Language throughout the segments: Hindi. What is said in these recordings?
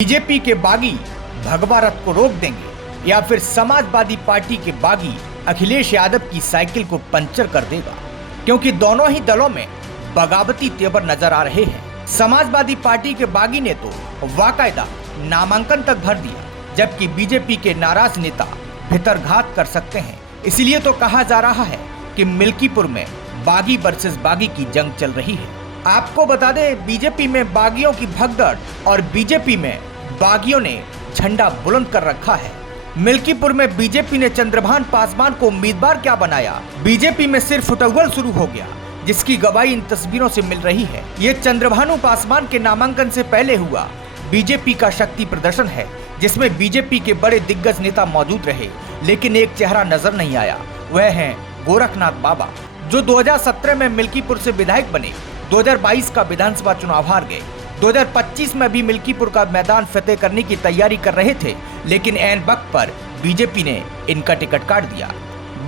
बीजेपी के बागी भगवा रथ को रोक देंगे या फिर समाजवादी पार्टी के बागी अखिलेश यादव की साइकिल को पंचर कर देगा, क्योंकि दोनों ही दलों में बगावती तेवर नजर आ रहे हैं। समाजवादी पार्टी के बागी ने तो वाकायदा नामांकन तक भर दिया, जबकि बीजेपी के नाराज नेता भितरघात कर सकते हैं। इसलिए तो कहा जा रहा है कि मिल्कीपुर में बागी वर्सेस बागी की जंग चल रही है। आपको बता दें, बीजेपी में बागियों की भगदड़ और बीजेपी में बागियों ने झंडा बुलंद कर रखा है। मिल्कीपुर में बीजेपी ने चंद्रभान पासवान को उम्मीदवार क्या बनाया, बीजेपी में सिर्फ फुटबॉल शुरू हो गया, जिसकी गवाही इन तस्वीरों से मिल रही है। ये चंद्रभानु पासवान के नामांकन से पहले हुआ बीजेपी का शक्ति प्रदर्शन है, जिसमें बीजेपी के बड़े दिग्गज नेता मौजूद रहे, लेकिन एक चेहरा नजर नहीं आया। वह है गोरखनाथ बाबा, जो 2017 में मिल्कीपुर से विधायक बने, 2022 का विधानसभा चुनाव हार गए। 2025 में भी मिल्कीपुर का मैदान फतेह करने की तैयारी कर रहे थे, लेकिन ऐन वक्त पर बीजेपी ने इनका टिकट काट दिया।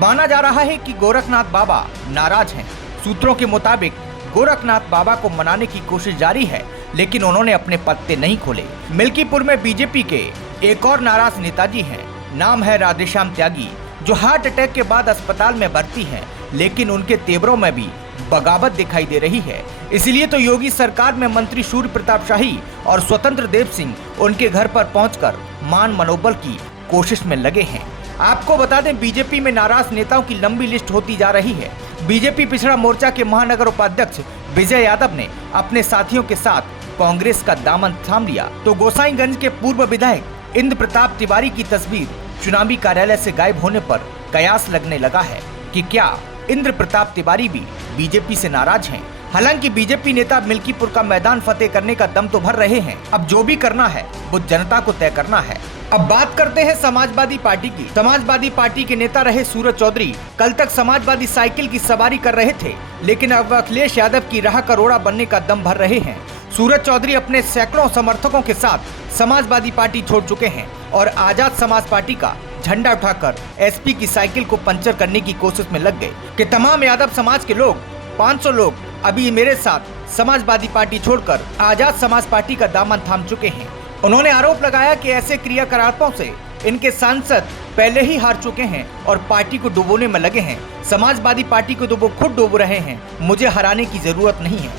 माना जा रहा है कि गोरखनाथ बाबा नाराज हैं। सूत्रों के मुताबिक गोरखनाथ बाबा को मनाने की कोशिश जारी है, लेकिन उन्होंने अपने पत्ते नहीं खोले। मिल्कीपुर में बीजेपी के एक और नाराज नेताजी हैं, नाम है राधेश्याम त्यागी, जो हार्ट अटैक के बाद अस्पताल में भर्ती हैं, लेकिन उनके तेवरों में भी बगावत दिखाई दे रही है। इसलिए तो योगी सरकार में मंत्री सूर्य प्रताप शाही और स्वतंत्र देव सिंह उनके घर पर पहुंचकर मान मनोबल की कोशिश में लगे हैं। आपको बता दें, बीजेपी में नाराज नेताओं की लंबी लिस्ट होती जा रही है। बीजेपी पिछड़ा मोर्चा के महानगर उपाध्यक्ष विजय यादव ने अपने साथियों के साथ कांग्रेस का दामन थाम लिया, तो गोसाईगंज के पूर्व विधायक इंद्र प्रताप तिवारी की तस्वीर चुनावी कार्यालय से गायब होने पर कयास लगने लगा है कि क्या इंद्र प्रताप तिवारी भी बीजेपी से नाराज हैं। हालांकि बीजेपी नेता मिल्कीपुर का मैदान फतेह करने का दम तो भर रहे हैं। अब जो भी करना है वो जनता को तय करना है। अब बात करते हैं समाजवादी पार्टी की। समाजवादी पार्टी के नेता रहे सूरज चौधरी कल तक समाजवादी साइकिल की सवारी कर रहे थे, लेकिन अब अखिलेश यादव की राह करोड़ा बनने का दम भर रहे हैं। सूरज चौधरी अपने सैकड़ों समर्थकों के साथ समाजवादी पार्टी छोड़ चुके हैं और आजाद समाज पार्टी का झंडा उठाकर एसपी की साइकिल को पंचर करने की कोशिश में लग गए कि तमाम यादव समाज के लोग 500 लोग अभी मेरे साथ समाजवादी पार्टी छोड़कर आजाद समाज पार्टी का दामन थाम चुके हैं। उन्होंने आरोप लगाया कि ऐसे क्रियाकलापों से इनके सांसद पहले ही हार चुके हैं और पार्टी को डुबोने में लगे हैं। समाजवादी पार्टी को तो वो खुद डुबो रहे हैं, मुझे हराने की जरूरत नहीं है।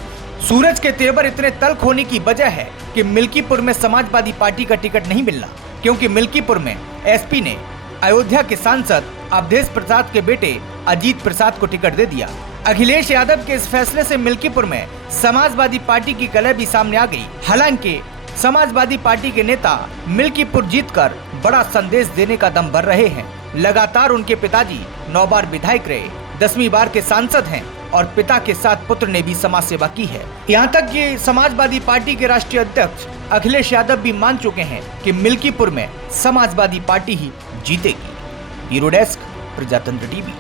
सूरज के तेवर इतने तल्ख होने की वजह है कि मिल्कीपुर में समाजवादी पार्टी का टिकट नहीं मिलना, क्योंकि मिल्कीपुर में एसपी ने अयोध्या के सांसद अवधेश प्रसाद के बेटे अजीत प्रसाद को टिकट दे दिया। अखिलेश यादव के इस फैसले से मिल्कीपुर में समाजवादी पार्टी की कलह भी सामने आ गई। हालांकि समाजवादी पार्टी के नेता मिल्कीपुर जीतकर बड़ा संदेश देने का दम भर रहे हैं। लगातार उनके पिताजी 9 बार विधायक रहे, 10वीं बार के सांसद हैं और पिता के साथ पुत्र ने भी समाज सेवा की है। यहाँ तक कि समाजवादी पार्टी के राष्ट्रीय अध्यक्ष अखिलेश यादव भी मान चुके हैं कि मिल्कीपुर में समाजवादी पार्टी ही जीतेगी। ब्यूरो डेस्क, प्रजातंत्र टीवी।